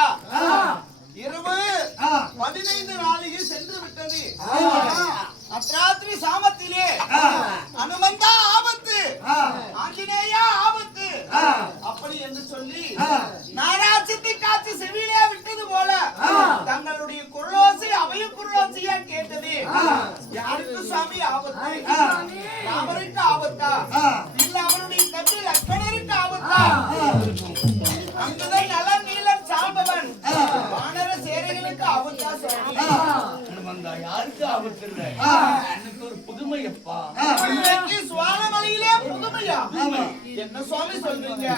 அக்கா இரவு 15 நாளில் சென்று விட்டது. அத்ராத்திரி சாமத்திலே அனுமந்தா ஆபத்து, ஆஞ்சநேயா ஆபத்து அப்படி என்று சொல்லி நாராட்சி காட்சி செவியிலே விட்டது போல தங்களுடைய குரலோசை அவைய குரலோசையா கேட்டது. யாருக்கு சாமி ஆபத்து? ராமருக்கு ஆபத்தா இல்ல அவருடைய தம்பி லக்ஷ்மணருக்கு ஆபத்தா? அங்குதான் நல நீலன் சாம்பவன் வானர சேனைகளுக்கு ஆபத்தா? யாருக்கு ஆபத்து இல்லை, எனக்கு ஒரு புதுமையப்பா. சுவானமலையிலே புதுமையா? என்ன சுவாமி சொல்றீங்க?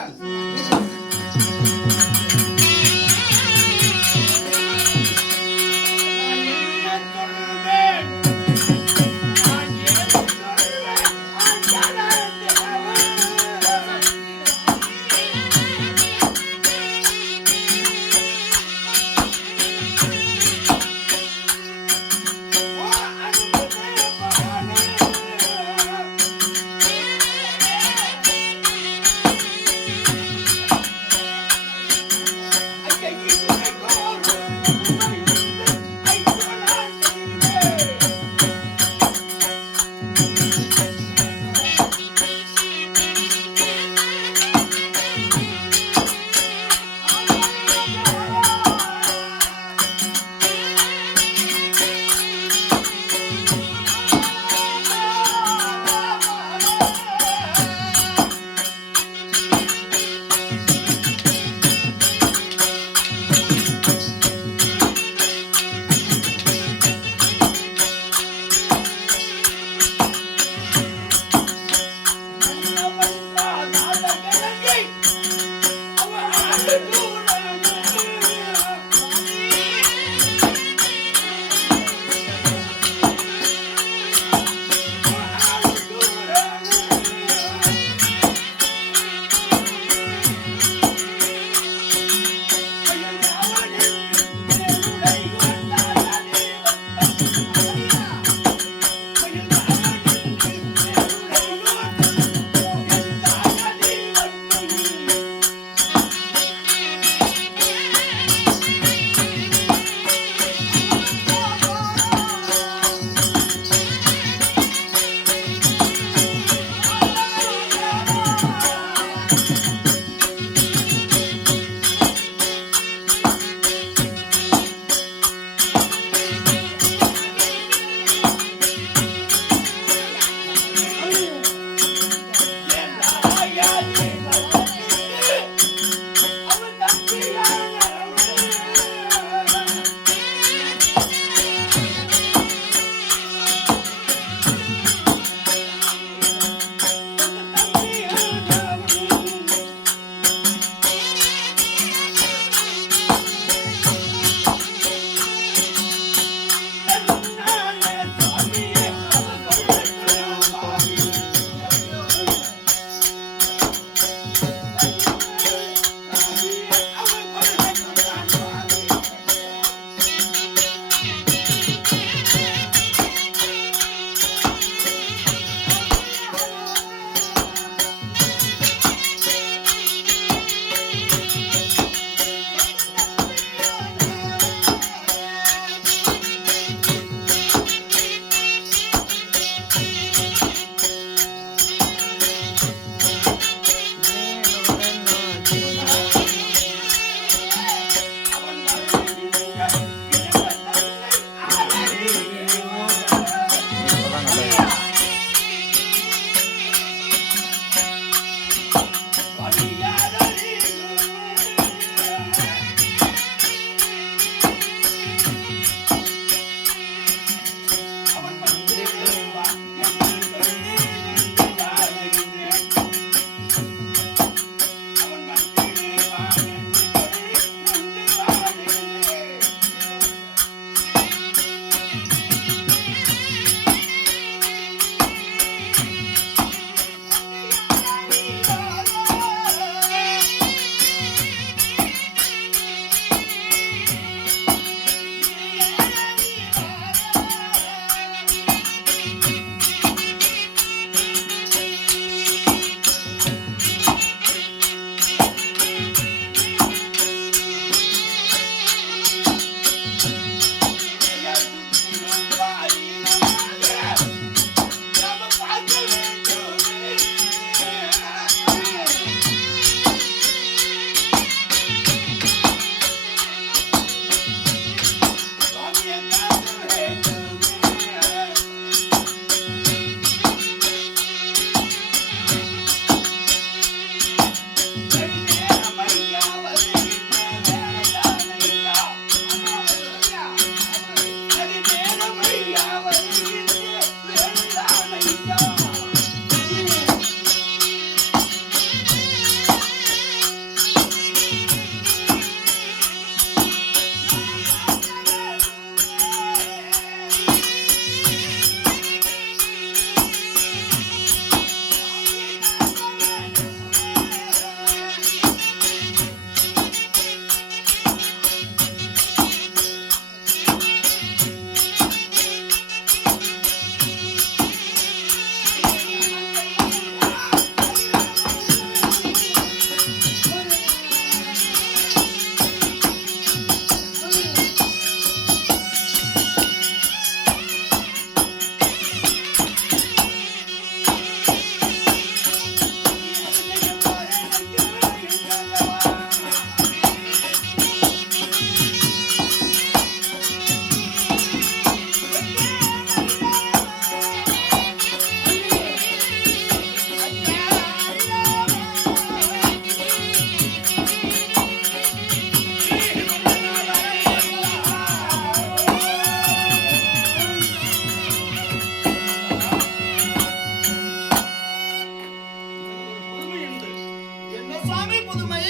புதுமை.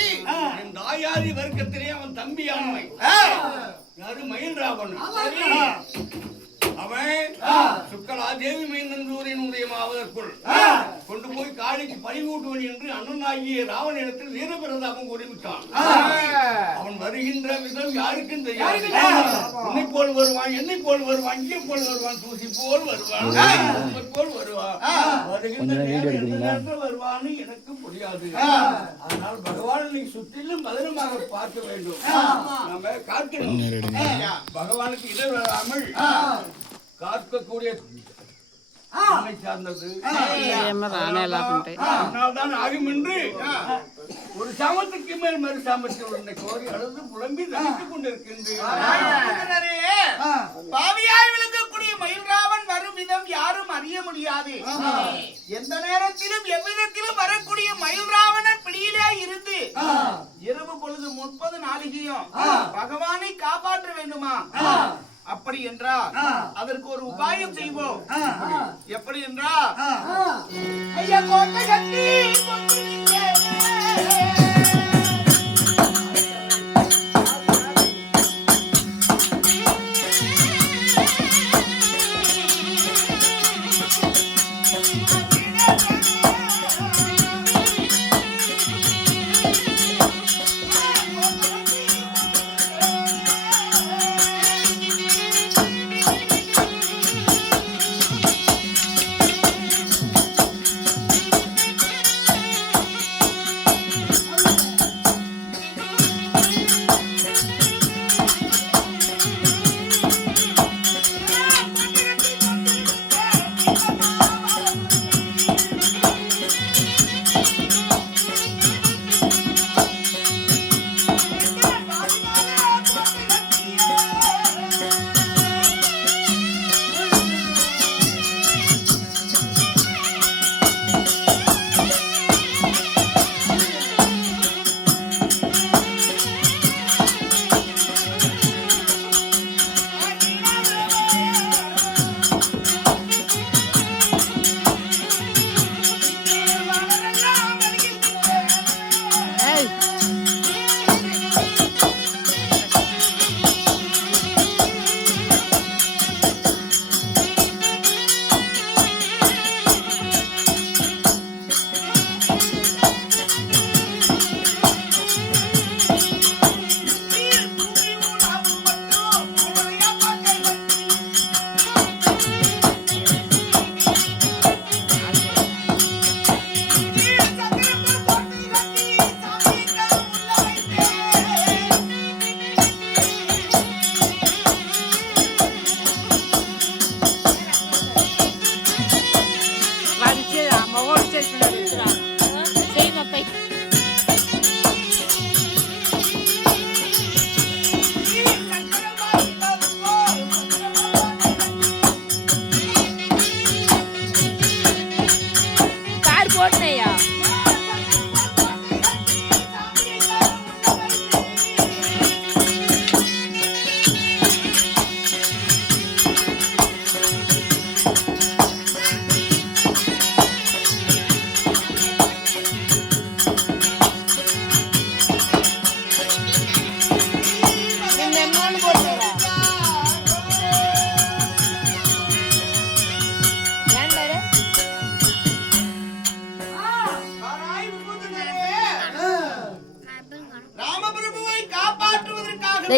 என் தாயாரி வர்க்கத்திலே அவன் தம்பி ஆண்மை யாரு மயில் ராவணன். அவன் சுக்கலா தேவி மைந்தூரினுடைய மாவதற்குள் கொண்டு போய் காளிக்கு பழிமூட்டுவன் என்று அண்ணனாகிய ராவணிடத்தில் வீரபிரதாபம் கூறிவிட்டான். அவன் வருகின்ற விதம் யாருக்கும் தெரியாது. உன்னை போல் வருவான், என்னை போல் வருவான், இங்கே போல் வருவான், தூசி போல் வருவான், போல் வருவான். வருகின்ற நேரத்தில் வருவான்னு எனக்கு புரியாது. ஆனால் பகவானை சுற்றிலும் பதனமாக பார்க்க வேண்டும். நம்ம காக்கணும். பகவானுக்கு இடர் வராமல் காக்கக்கூடிய சார்ந்தது தான் ஆகும் என்று ஒரு சாமத்துக்கு மேல் மறு சாமத்தில் உன்னை கோரி அழுது புலம்பி தனித்துக் கொண்டிருக்கின்றேன். பாவியாய் விளங்கக்கூடிய மயில்ராவன் வரும் விதம் யாரும் அறிய முடியாது. எந்த நேரத்திலும் எவ்விதத்திலும் வரக்கூடிய மயில்ராவணன் பிடியிலே இருந்து இரவு பொழுது 30 நாளிகையும் பகவானை காப்பாற்ற வேண்டுமா? அப்படி என்றால் அதற்கு ஒரு உபாயம் செய்வோம். எப்படி என்றால் ஐயா கோட்டை கட்டி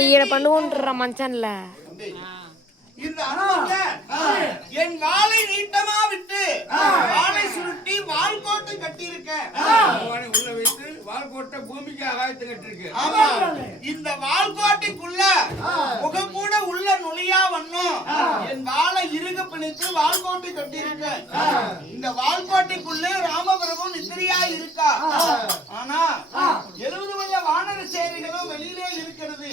ఈడ పండుకుంటారా మంచంలా இந்த அனுமதிய என் வாளை நீட்டமா விட்டு வாளை சுருட்டி வால்கோட்டை கட்டி இருக்கேன். உள்ள வைத்து வால்கோட்டை பூமிக்கு ஆகாயத்தை கட்டி இருக்கு. ஆமா, இந்த வால்கோட்டைக்குள்ள முகம் கூட உள்ள நுழையா வண்ணம் என் வாளை இறுக பிணைத்து வால்கோட்டை கட்டி இருக்கேன். இந்த வால்கோட்டைக்குள்ள ராமபிரபு நித்திரையா இருக்கா. ஆனா 70 வல்ல வானர சேரிகளும் வெளியிலே இருக்கிறது.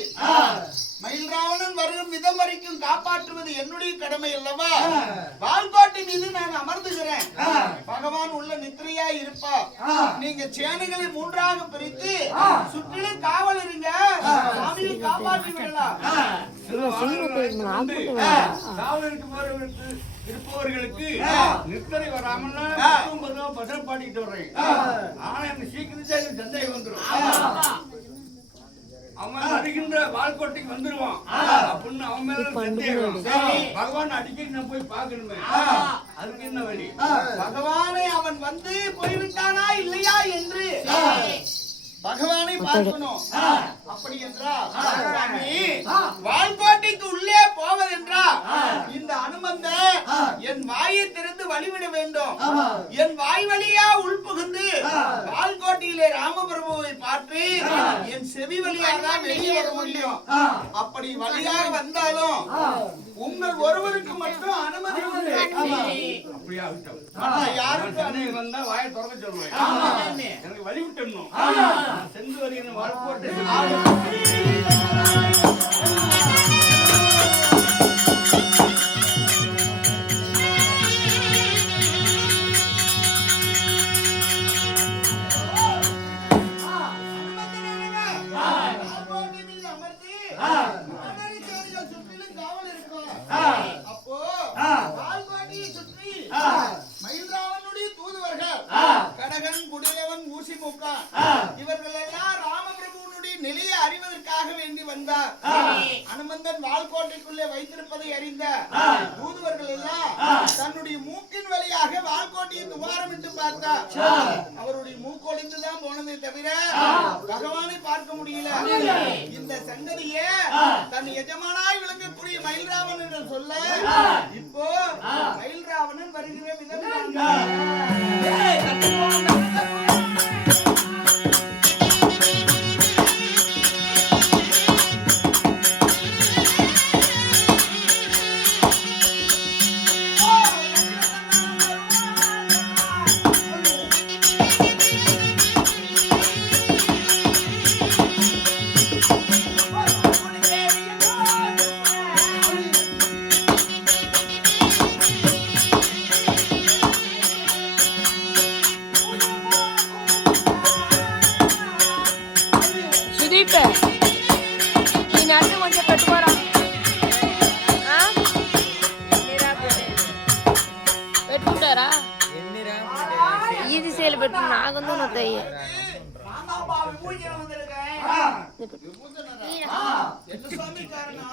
மயில்ராவணன் வரும் விதம் வரைக்கும் காப்பாற்றுவது என்னுடைய கடமை அல்லவா? வால்கோட்டை மீது நான் அமர்ந்துகிறேன். பகவான் உள்ள நித்திரையா இருப்பா. நீங்க சேனைகளை 3ஆக பிரித்து சுற்றிலும் காவல் இருங்க. சாமியை காப்பாற்றி விடலாம். காவலருக்கு போறவருக்கு இருப்பவர்களுக்கு நித்திரை வராமல் பசம் பாடிக்கிட்டு வர்றேன். ஆனா எனக்கு சீக்கிரத்தே சந்தேகம் வந்துடும். அவன் வருகின்ற வால்கோட்டைக்கு வந்துருவான் அப்படின்னு அவன் மேல சந்தேகம். பகவான் அடிக்கடி நான் போய் பார்க்கணுமே, அதுக்கு என்ன வழி? பகவானை அவன் வந்து போய்விட்டானா இல்லையா என்று பகவானை பார்க்கணும். அப்படி என்றால் வால்கோட்டைக்கு உள்ளே போவதென்றால் இந்த அனுமந்த என் வாயை திறந்து வழிவிட வேண்டும். என் வாய் வழியா உள்புகுந்து வால்கோட்டையிலே ராமபிரபுவை பார்த்து என் செவி வழியாக தான் வெளியே வர முடியும். அப்படி வழியாக வந்தாலும் உங்கள் ஒருவருக்கு மட்டும் அனுமதி உண்டு. அப்படியா விட்டோம். யாருக்கு சந்தேகம் வந்தா வாயை திறக்க சொல்லுவேன். எனக்கு வழி விட்டுடணும். சென்று வருகிற வால்கோட்டை அப்போ வால்கோட்டையை சுற்றி மயில்ராவனுடைய தூதுவர்கள் கடகன், குடிலவன், ஊசி மூக்கான் இவர்கள் எல்லாம் ராமபிரபுனுடைய நிலையை அறிவதற்காக வேண்டி வந்தார். அனுமந்தன் வால்கோட்டைக்குள்ளே வைத்திருப்பதை அறிந்த தூதுவர்கள் எல்லாம் தன்னுடைய மூக்கின் வழியாக வால்கோட்டையை துவாரமிட்டு பார்த்தார். அவருடைய மூக்கொழிந்துதான் போனதை தவிர பகவானை பார்க்க முடியல. இந்த சங்கதியே தன் எஜமானாய் விளங்கக்கூடிய மயில்ராவன் என்று சொல்ல இப்போ மயில்ராவணன் வருகிற விதம் ఈ నన్ను కొంచెం పెట్టుకోరా పెట్టుకుంటారా ఇది సేలు పెట్టు నాకుందో నొత్తయ్య என்ன சுவாமி காரணம்